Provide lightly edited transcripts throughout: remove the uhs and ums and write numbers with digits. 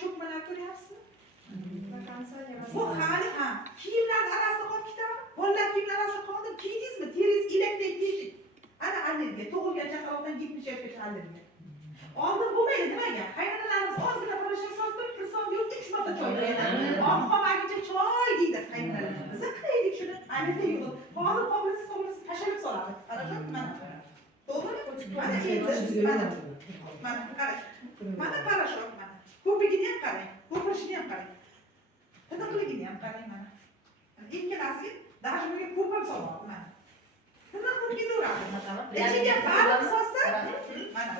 cho'kmalar ko'ryapsizmi? Bu hali ham kiyimlar arasida qolib ketadi. Bolalar kiyimlar arasida qoldi. Kiydingizmi? Teringiz ilakdek teshik. Ana allergiya, tug'ilgan chaqaloqdan 70 yoshgacha allergiya. Oldin bo'lmaydi nimaga? Qaynonalarimiz ozgina parashka solib turib, inson yo'q 3 marta choy beradi. Oqxomagicha choy deydi qaynonalar. Biz qilaylik shuni, allergiya yo'q. Hozir qo'lsiz tashlab soladi. Qarashib mana. To'g'rimi? Mana endi mana qarang. Mana parashok mana. Ko'pigini ham qarang. Ko'pirishini ham qarang. Tiniqligini ham qarang mana. Ikkalasiga даже bunga ko'p ham solyapti mana. Tiniq bo'lib ketaveradi. Ichiga baliq solsa, mana.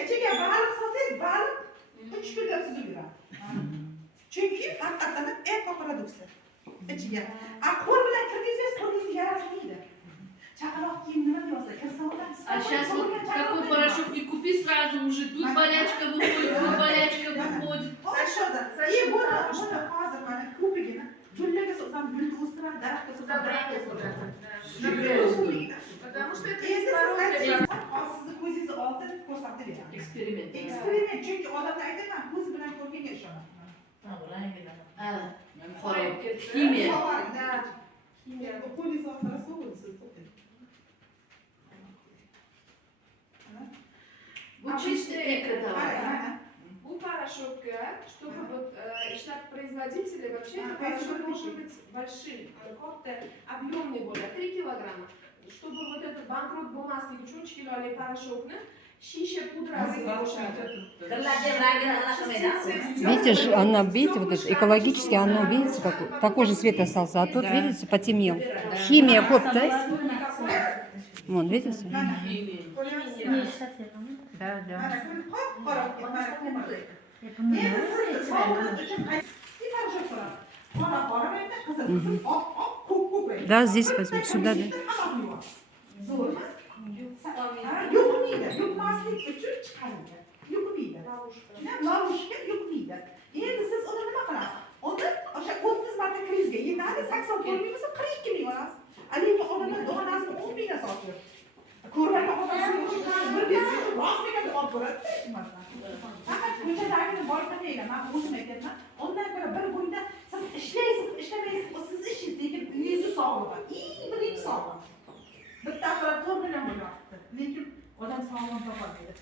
Ichiga baliq solsangiz, baliq 3 kunda suzib yuradi. Chunki haqiqatan ekoproduksiya. Ichiga. Qo'l bilan kirgizsangiz, qo'lingiz yaramaydi. Chaqaloq kiyim nima deyapsiz? Kirsalar. А сейчас вот такой порошок и купи сразу уже. Тут болячка выходит, тут болячка выходит. И buni hozir mana ko'pigini gullaga so'zam gulni o'stiradi, daraxtga so'zam daraxtga o'stiradi. Потому что это sizni ko'zingizni oldin ko'rsatib beradi. Eksperiment. Eksperiment. Chunki odamlar aytayman, ko'z bilan ko'rganga ishonaman. Ha, химия. Химия. Qo'lingiz orqali so'raysiz. Bu чистый эко-товар. У порошка, чтобы вот штат производителей, вообще этот порошок должен быть большим, какой-то объемный более, 3 килограмма. Чтобы вот этот банкрот бумажки, 3 килограмм порошок, шиша пудра. Видишь, она, видите, вот это экологически, оно, видите, такой же цвет остался, а тут, видите, потемнел. Химия, коп-то. Вон, видите? Да, да. Да, здесь возьму, сюда, да. Yuqmaydi, yuqmaslik uchun chiqarildi. Yuqmaydi. Lavushka yuqmaydi. Endi siz uni nima qilasiz? Uni o'sha 30 marta krizga yetadi, 80 bo'lmasa 42 ming olasiz. Lekin odamlar donasini 10 mingga sotib. Ko'rmay odamlar bir bezak rostga olib boradi. Faqat ko'chadagini boyqamaylar, men o'zim aytaman. Ondan ko'ra bir bunda siz ishlaysiz, ishlamaysiz, siz ishingiz, lekin uyingiz sog'ligi, birinchi sog'liq. Bitta qilib to'g'ri bilan bo'lyapti. Lekin odam sog'lom topolmaydi.